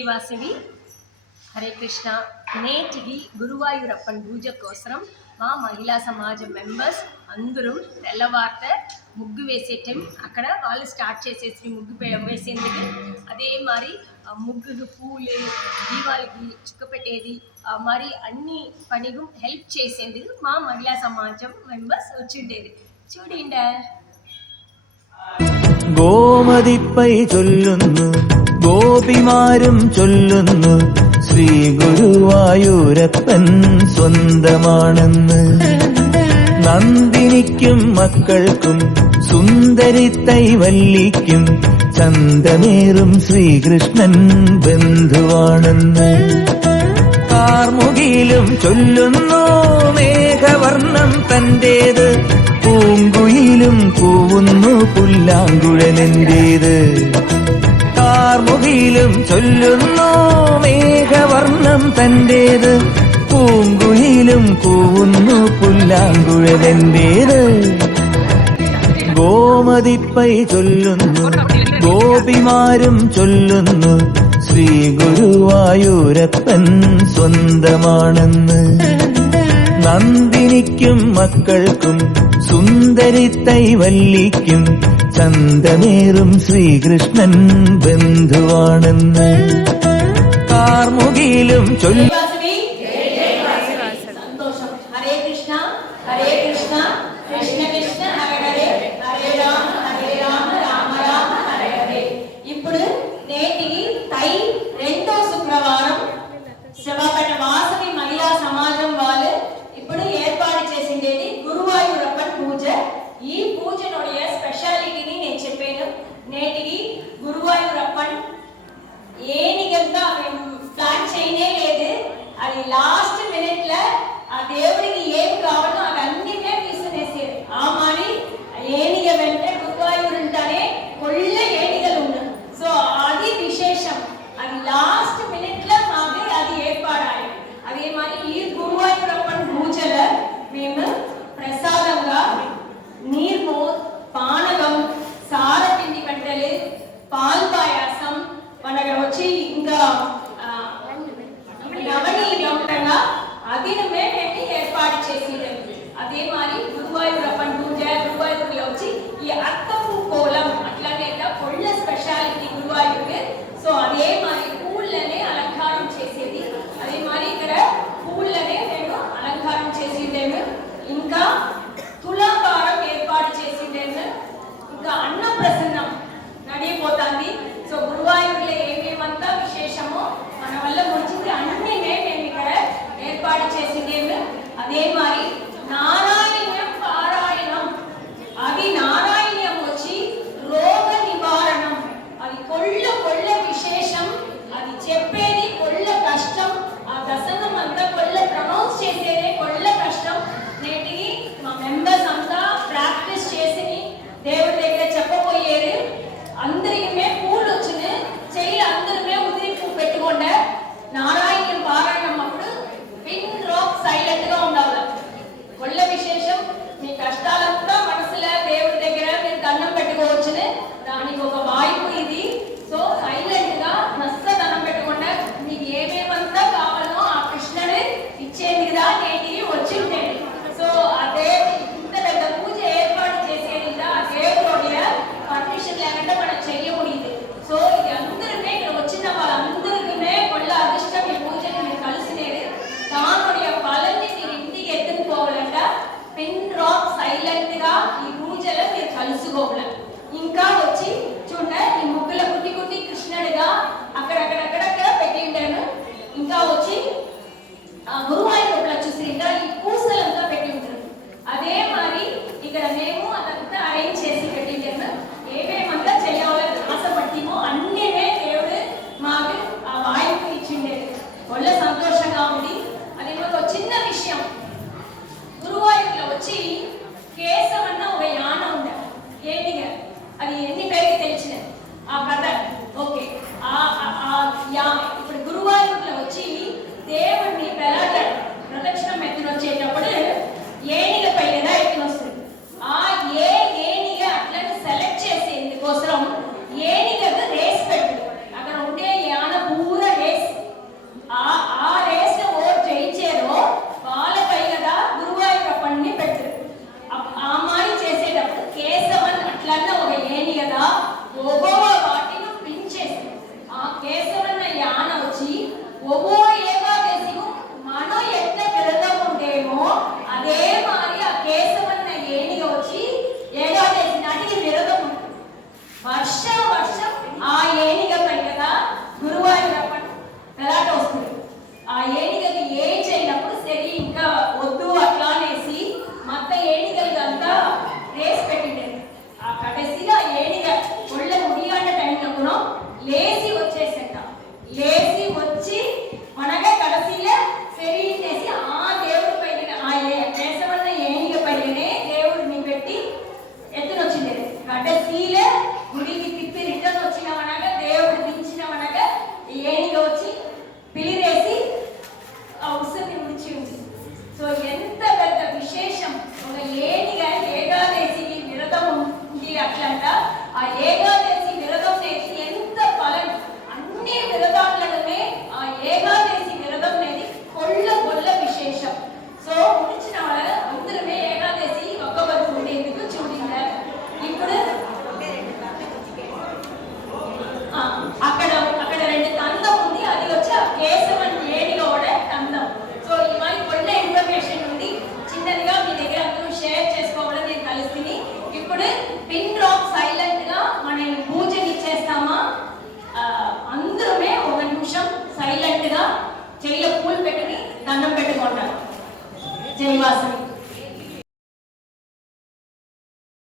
జై వాసవి. హరే కృష్ణ. నేటికి గురువాయూరప్పన్ పూజ కోసం మా మహిళా సమాజం మెంబర్స్ అందరూ తెల్లవారితే ముగ్గు వేసే టైం అక్కడ వాళ్ళు స్టార్ట్ చేసేసి ముగ్గు వేసేందుకు అదే మరి ముగ్గులు పూలు దీవాలకి చుక్క పెట్టేది మరి అన్ని పనిగా హెల్ప్ చేసేందుకు మా మహిళా సమాజం మెంబర్స్ వచ్చిండేది. చూడండి. ഗോമതിപ്പൈ ചൊല്ലുന്നു ഗോപിമാരും ചൊല്ലുന്നു ശ്രീ ഗുരുവായൂരപ്പൻ സ്വന്തമാണെന്ന്. നന്ദിനിക്കും മക്കൾക്കും സുന്ദരി തൈവല്ലിക്കും ചന്തമേറും ശ്രീകൃഷ്ണൻ ബന്ധുവാണെന്ന്. കാർമുകിലും ചൊല്ലുന്നു മേഘവർണം തന്റേത്, പൂങ്കുയിലും കൂവുന്നു പുല്ലാങ്കുഴലെന്റേത്. കാർമുകിലും ചൊല്ലുന്നു മേഘവർണം തന്റേത്, പൂങ്കുയിലും കൂവുന്നു പുല്ലാങ്കുഴലെന്റേത്. ഗോമതിപ്പൈ ചൊല്ലുന്നു ഗോപിമാരും ചൊല്ലുന്നു ശ്രീ ഗുരുവായൂരപ്പൻ സ്വന്തമാണെന്ന്. നന്ദിനിക്കും മക്കൾക്കും സുന്ദരി തൈവല്ലിക്കും ചന്തമേറും ശ്രീകൃഷ്ണൻ ബന്ധുവാണെന്ന്. കാർമുകിലും ചൊല്ലി లాస్ట్ మినిట్ లో ఆ దేవుడికి ఏం కావాలో అవన్నీ తీసుకునేసేది. ఆ మరి ఏనిగ వెంటే గురువాయూరుంటానే ఒళ్ళ ఏనిగలు ఉన్నాయి. సో అది విశేషం. అది లాస్ట్ మినిట్ లో మాది అది ఏర్పడాలి. అదే మరి ఈ గురువాయూరప్పన్ పూజలో మేము ప్రసాదంగా నీరు, పానకం, సారపిండి కట్టెలు, పాలు పాయాసం, మనకి వచ్చి ఇంకా అది మేము ఏర్పాటు చేసేది. అదే మరి గురువాయూరప్పన్ పూజ గురువాయూరులో వచ్చి ఈ అత్తపు కోలం అట్లానే పొళ్ళ స్పెషాలిటీ గురువాయూరు. సో అదే మరి పూలనే అలంకారం చేసేది. అదే మరి ఇక్కడ పూలనే మేము అలంకారం చేసేదేము. ఇంకా తులాభారం ఏర్పాటు చేసేదేము. ఇంకా అన్న ప్రసన్నం నడిపోతుంది. సో గురువాయూరులో ఏమేమంతా విశేషమో మన వల్ల వచ్చింది అన్ని మేము ఇక్కడ ఏర్పాటు చేసిందేము. అదే మరి నారాయణ్యం పారాయణం, అది నారాయణ్యము లేసి వచ్చేసట లేసి వచ్చి మనగా కడసీల శరీరేసి ఆ దేవుడి పైన ఆ కేశవన్న ఏనిగ పైననే దేవుడిని పెట్టి ఎత్తునొచ్చింది కడసీల గుడికి తిప్పి రిటర్న్ వచ్చినవనగా దేవుడు దించినవనగా ఏనిగ వచ్చి పిలిరేసి ఆ ఉసిరిని విడిచి ఉంది. సో ఎంత పెద్ద విశేషం. ఒక ఏనిగ ఏకాదశికి విరతం ఉంది అట్లంట. ఆ ఏకాదశి విరతం అనేది ఎంత ఫలం. అన్ని విరతాలనే ఆ ఏకాదశి విరతం అనేది కొల్ల విశేషం. సో ముడిచిన వాళ్ళ అందరమే ఏకాదశి ఒక్క వరకు ఉండేందుకు చూడిందారు. ఇప్పుడు అక్కడ రెండు తందం ఉంది. అది వచ్చి ఆ కేశవన్ ఏడిలో కూడా తందం. సో ఇవన్నీ కొల్ల ఇన్ఫర్మేషన్ ఉంది. చిన్నదిగా మీ దగ్గర అందరూ షేర్ చేసుకోవడం నేను కలిసి ఇప్పుడు పిన్ డ్రాప్ సైలెంట్ గా మన పూజని ఇచ్చేస్తామా. అందరమే ఒక నిమిషం సైలెంట్ గా చెయ్యిలో పూలు పెట్టుకుని దండం పెట్టుకుంటారు. జైవాసని